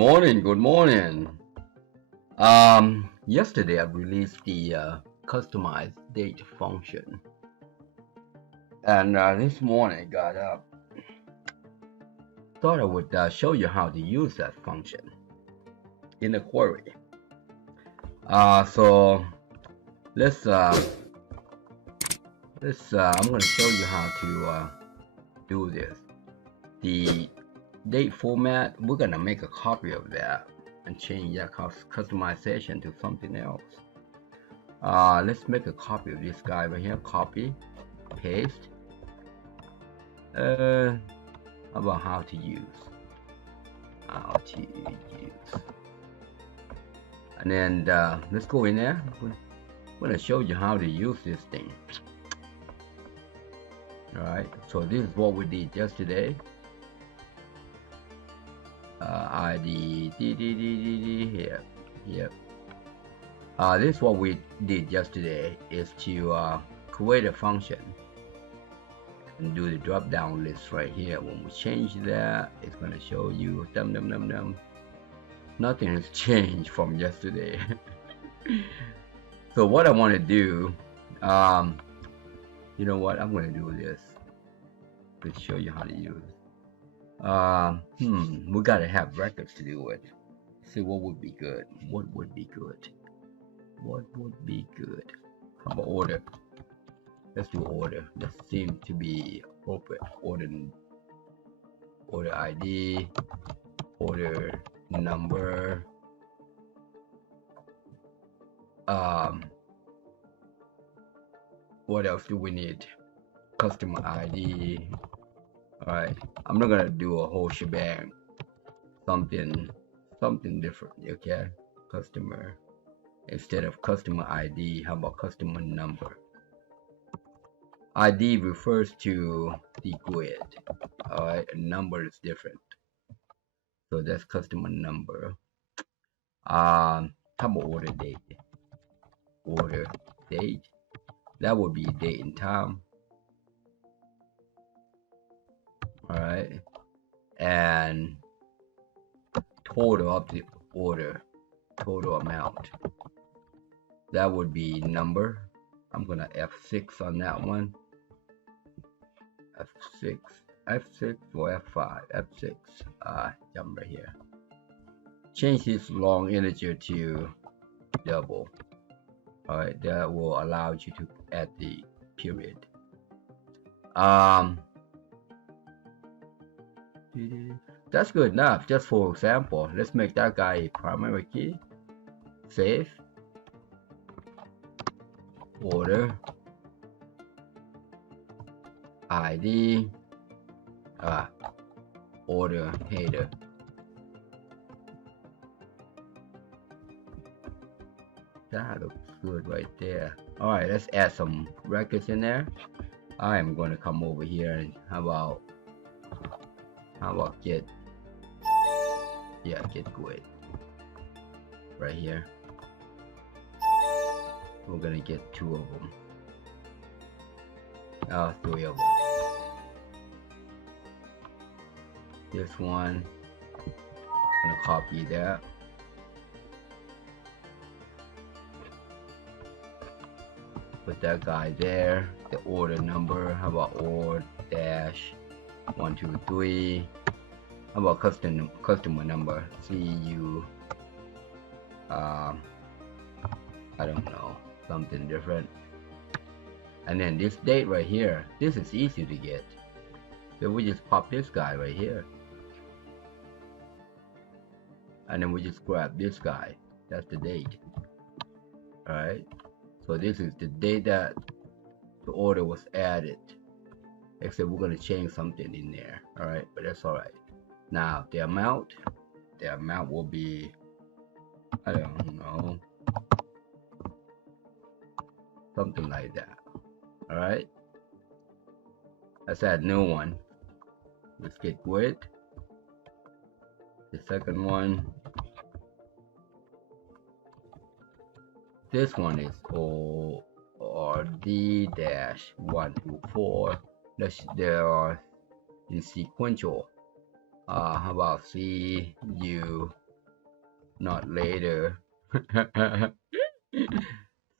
morning. Good morning. Yesterday I released the customized date function, and this morning I got up. Thought I would show you how to use that function in a query. So let's. I'm going to show you how to do this. The date format, we're going to make a copy of that and change that customization to something else. Let's make a copy of this guy right here. Copy, paste. How about how to use? And then let's go in there. I'm going to show you how to use this thing. Alright, so this is what we did yesterday. ID here. Yep. This is what we did yesterday, is to create a function and do the drop down list right here. When we change that, it's going to show you nothing has changed from yesterday. So what I want to do, you know what, I'm going to do this to show you how to use. We gotta have records to do it. See what would be good. What would be good? How about order? Let's do order. That seems to be appropriate. Order ID, order number. What else do we need? Customer ID. Alright, I'm not gonna do a whole shebang. Something different, okay? Customer. Instead of customer ID, how about customer number? ID refers to the grid. Alright, a number is different. So that's customer number. How about order date? Order date. That would be date and time. Alright, and total of the order, total amount, that would be number. I'm gonna F6 on that one. F6 or F5, F6. Jump right here. Change this long integer to double. Alright, that will allow you to add the period. That's good enough. Just for example, let's make that guy a primary key. Save. Order. ID. Order header. That looks good right there. Alright, let's add some records in there. I am going to come over here and how about get grid right here. We're gonna get 2 of them. 3 of them. This one, I'm gonna copy that. Put that guy there. The order number, how about order dash 1 2 3. How about customer number? CU. I don't know, something different. And then this date right here, this is easy to get. So we just pop this guy right here, and then we just grab this guy. That's the date. Alright, so this is the date that the order was added, except we're going to change something in there. Alright, but that's alright. Now the amount will be, I don't know, something like that. Alright, let's add new one. Let's get grid. The second one, this one is ORD-124. There are in sequential. How about CU not later.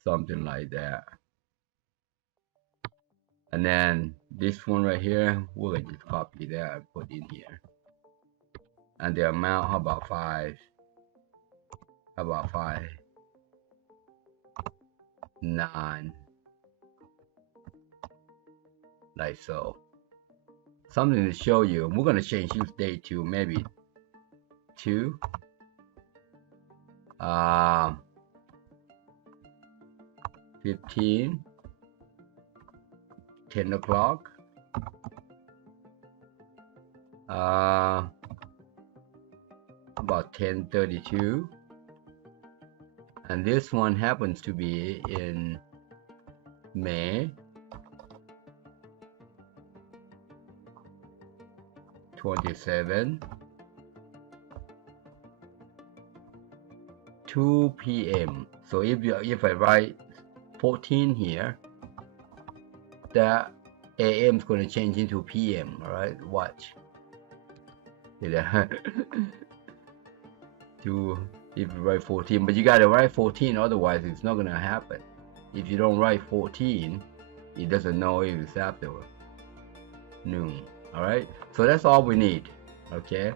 Something like that. And then this one right here, we'll just copy that and put in here. And the amount, how about 5? How about 5? 9. Like so. Something to show you. We're gonna change this date to maybe 2. 15. 10 o'clock. About 10:32. And this one happens to be in May 27, 2 p.m. So if I write 14 here, the AM is going to change into PM. All right, watch. If you write 14, but you gotta write 14, otherwise it's not gonna happen. If you don't write 14, it doesn't know if it's after noon. All right, so that's all we need. Okay,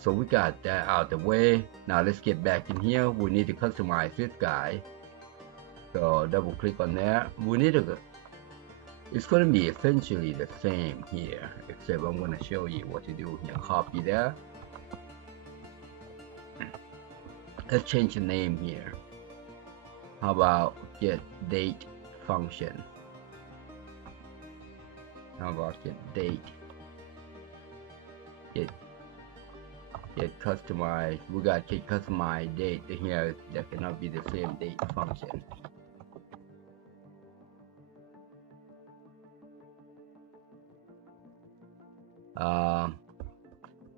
so we got that out the way. Now let's get back in here. We need to customize this guy. So double click on that. We need to. It's going to be essentially the same here, except I'm going to show you what to do here. Copy that. Let's change the name here. How about get date function? How about get date? Get customized. We got get customized date here. That cannot be the same date function.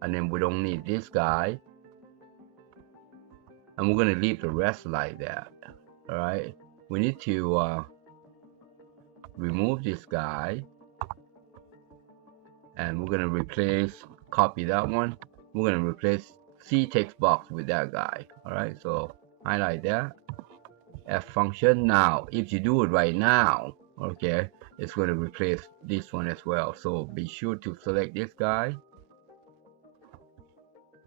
And then we don't need this guy, and we're gonna leave the rest like that. All right, we need to remove this guy, and we're gonna replace, copy that one, we're gonna replace C text box with that guy. All right, so highlight that, F function. Now if you do it right now, okay, it's going to replace this one as well. So be sure to select this guy,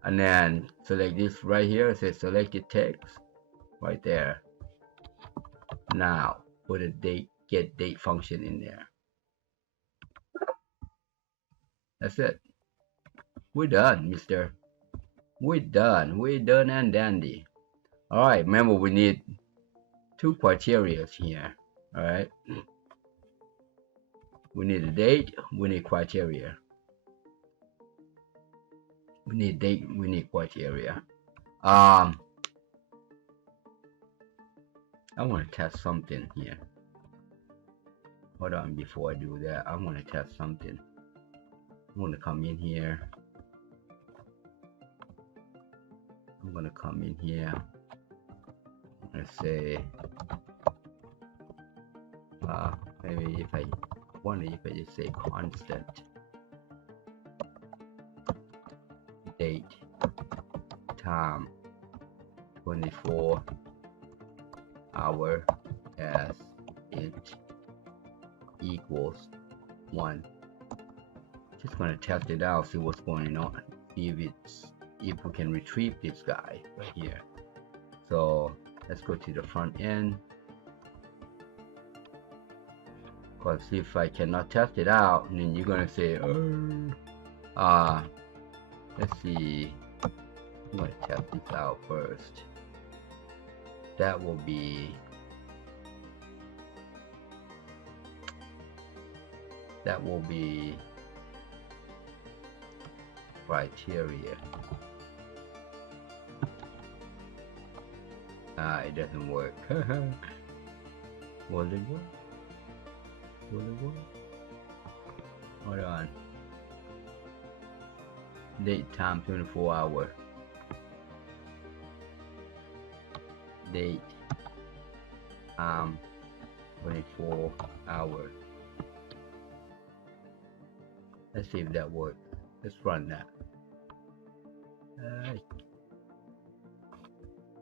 and then select this right here. It says selected text right there. Now put a date, get date function in there. That's it. We're done, mister. We're done and dandy. All right, remember we need 2 criteria here. All right, we need a date, we need criteria. We need date, we need criteria. I want to test something here. Hold on, before I do that, I want to test something. I'm going to come in here. I'm going to come in here. I'm going to say, maybe if I just say constant date time 24 hour as it equals 1. Just gonna test it out, see what's going on, see if we can retrieve this guy right here. So let's go to the front end, because if I cannot test it out, then you're gonna say, let's see, I'm gonna test this out first. That will be criteria. It doesn't work. Will it work? Will it work? Hold on. Date time 24 hour. Date time 24 hours. Let's see if that works. Let's run that.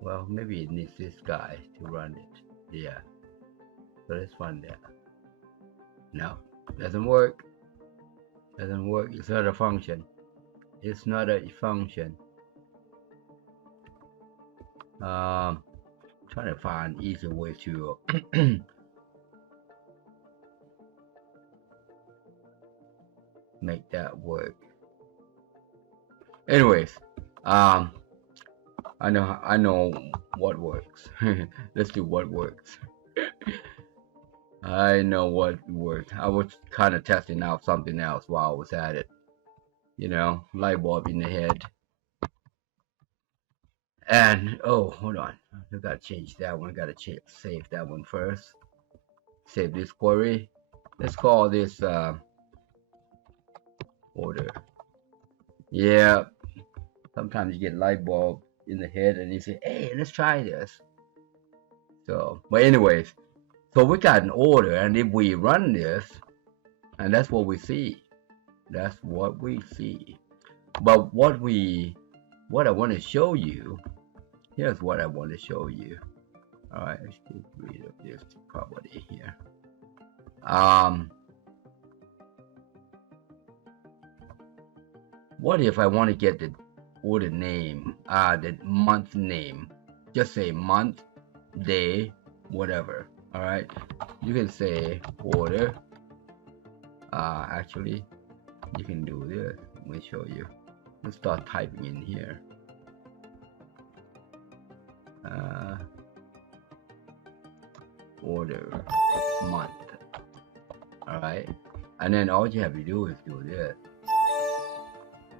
well, maybe it needs this guy to run it. Yeah. So let's run that. No, doesn't work. Doesn't work. It's not a function. It's not a function. Trying to find easier way to make that work. Anyways, I know what works. Let's do what works. I know what works. I was kind of testing out something else while I was at it. You know, light bulb in the head. And oh, hold on, I gotta change that one. Gotta save that one first. Save this query. Let's call this order. Yeah, sometimes you get light bulb in the head and you say, hey, let's try this. So, but anyways, so we got an order, and if we run this, and that's what we see. That's what we see. But what I want to show you, here's what I want to show you. All right, let's get rid of this property here. What if I want to get the order name, the month name? Just say month, day, whatever. All right, you can say order. Actually, you can do this. Let me show you. Let's start typing in here. Order month. All right, and then all you have to do is do this.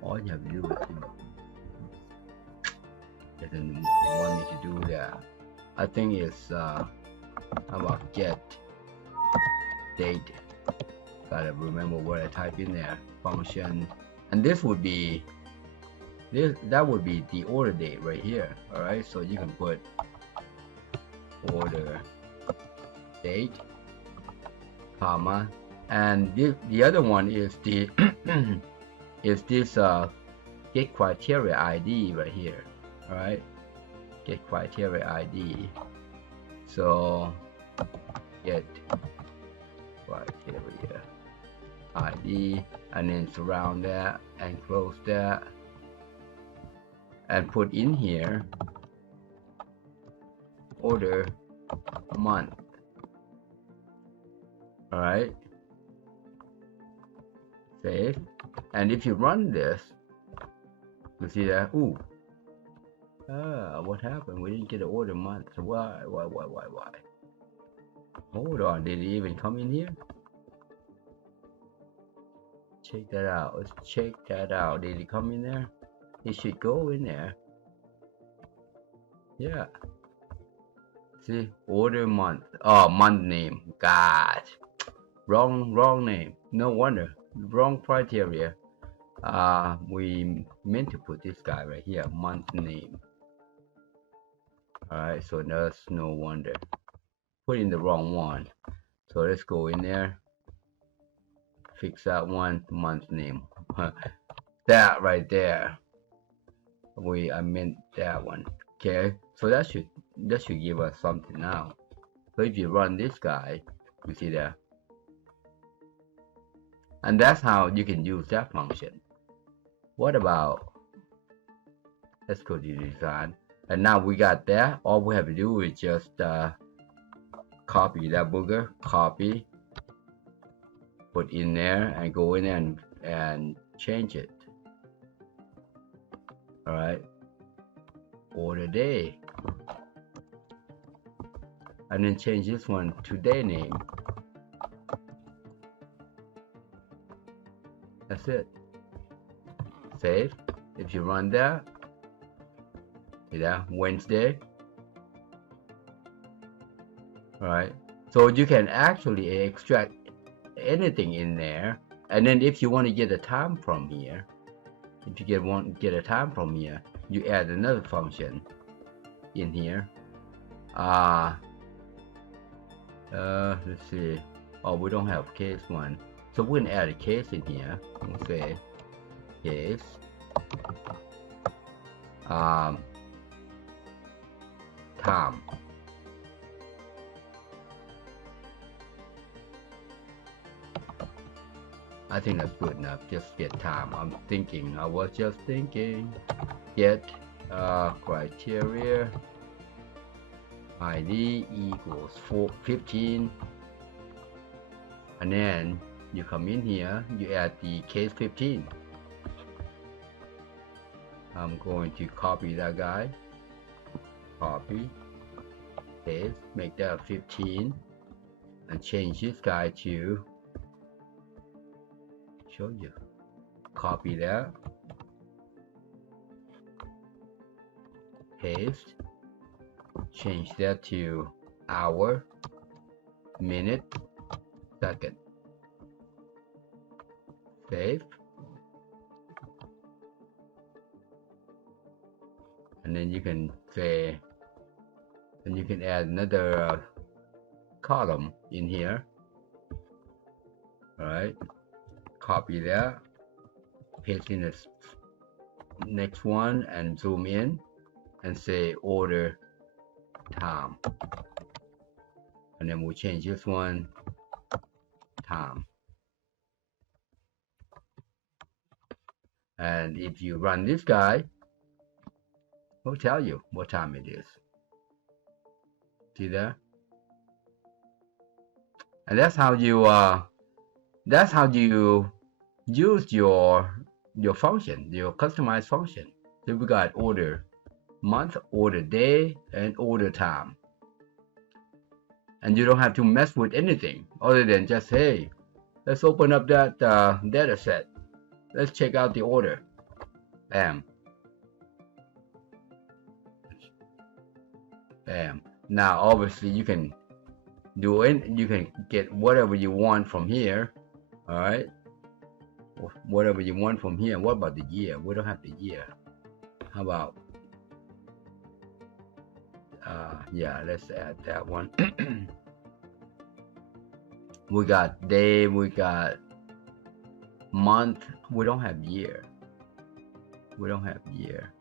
All you have to do is do. It doesn't want me to do that. I think it's how about get date. Gotta remember what I type in there. Function, and this would be that would be the order date right here. All right, so you can put order date, comma, and the other one is the is this get criteria ID right here. All right, get criteria ID. So get criteria ID, and then surround that and close that, and put in here order month. All right, save, and if you run this, you see that, ooh, what happened? We didn't get an order month. So why? Hold on, did it even come in here? Check that out. Let's check that out. Did it come in there? It should go in there. Yeah. See, order month. Oh, month name. God, wrong name. No wonder. Wrong criteria. We meant to put this guy right here. Month name. All right. So that's no wonder. Put in the wrong one. So let's go in there. Fix that one. Month name. That right there. I meant that one. Okay. So that should give us something now. So if you run this guy, you see that, and that's how you can use that function. What about, let's go to design, and now we got that. All we have to do is just copy that booger, copy, put in there, and go in there and change it. All right, order day, and then change this one to day name. That's it. Save. If you run that, see that, Wednesday. All right, so you can actually extract anything in there, and then if you want to get a time from here, if you want to get a time from here, you add another function in here. Let's see. Oh, we don't have case one, so we're gonna add a case in here. We'll say case time. I think that's good enough. Just get time. I was just thinking. Get criteria ID equals 15, and then you come in here, you add the case 15. I'm going to copy that guy, copy, paste, make that 15, and change this guy to, show you, copy that, paste, change that to hour, minute, second, save, and then you can say, and you can add another column in here. All right, copy that, paste in the next one, and zoom in and say order time, and then we'll change this one time. And if you run this guy, it'll tell you what time it is. See there? And that's how you use your function, your customized function. So we got order month, order day, and order time. And you don't have to mess with anything other than just, hey, let's open up that data set. Let's check out the order. Bam. Bam. Now, obviously, you can do it. You can get whatever you want from here. All right. Whatever you want from here. What about the year? We don't have the year. How about? Yeah, let's add that one. We got day. We got month. We don't have year. We don't have year.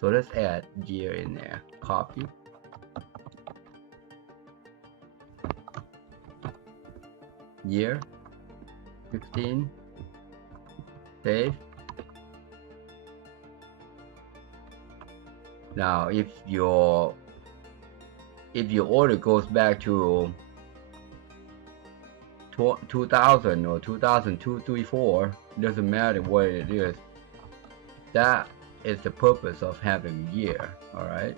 So let's add year in there. Copy. Year 15. Save. Now if your order goes back to 2000 or 2002, 3, 4, doesn't matter what it is. That is the purpose of having year. All right.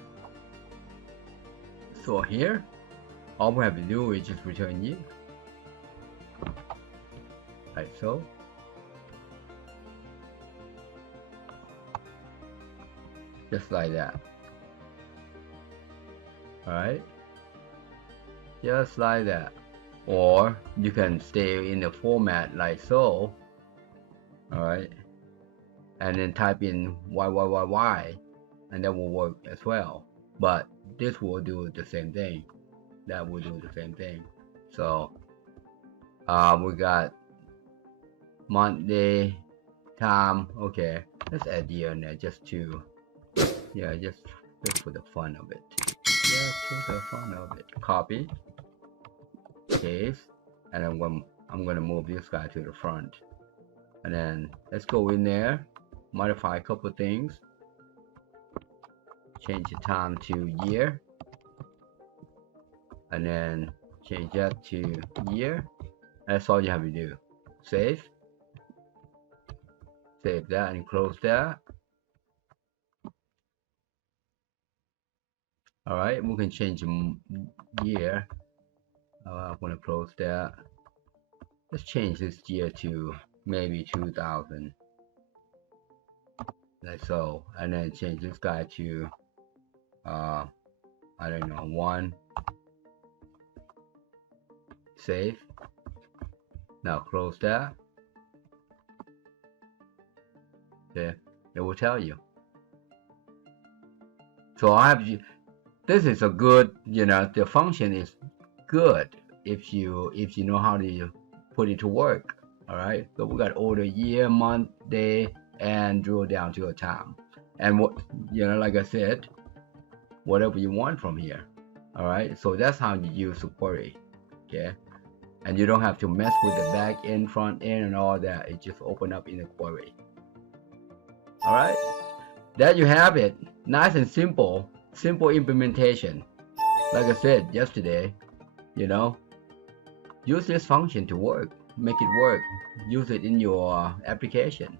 So here, all we have to do is just return year. Like so. Just like that. Alright, just like that. Or you can stay in the format like so. Alright, and then type in y, and that will work as well. But this will do the same thing. That will do the same thing. So we got month, day, time. Okay, let's add year in there just to, yeah, just for the fun of it. Just for the fun of it. Copy, paste, and then I'm gonna move this guy to the front. And then let's go in there, modify a couple of things. Change the time to year, and then change that to year. That's all you have to do. Save. Save that and close that. Alright, we can change the year. I'm gonna close that. Let's change this year to maybe 2000. Like so. And then change this guy to I don't know, 1. Save. Now close that. Okay, it will tell you. So I have, this is a good, the function is good if you know how to put it to work. All right, so we got order year, month, day, and drill down to a time. And what, like I said, whatever you want from here. All right, so that's how you use a query. Okay, and you don't have to mess with the back end, front end, and all that. It just open up in a query. All right, there you have it. Nice and simple implementation. Like I said yesterday, use this function to work, make it work. Use it in your application.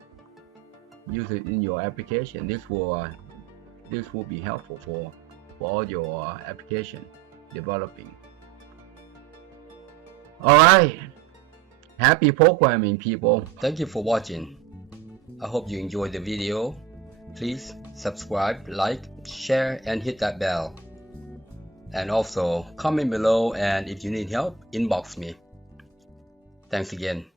Use it in your application. This will be helpful for all your application developing. All right, happy programming, people. Thank you for watching. I hope you enjoyed the video. Please subscribe, like, share, and hit that bell. And also comment below, and if you need help, inbox me. Thanks again.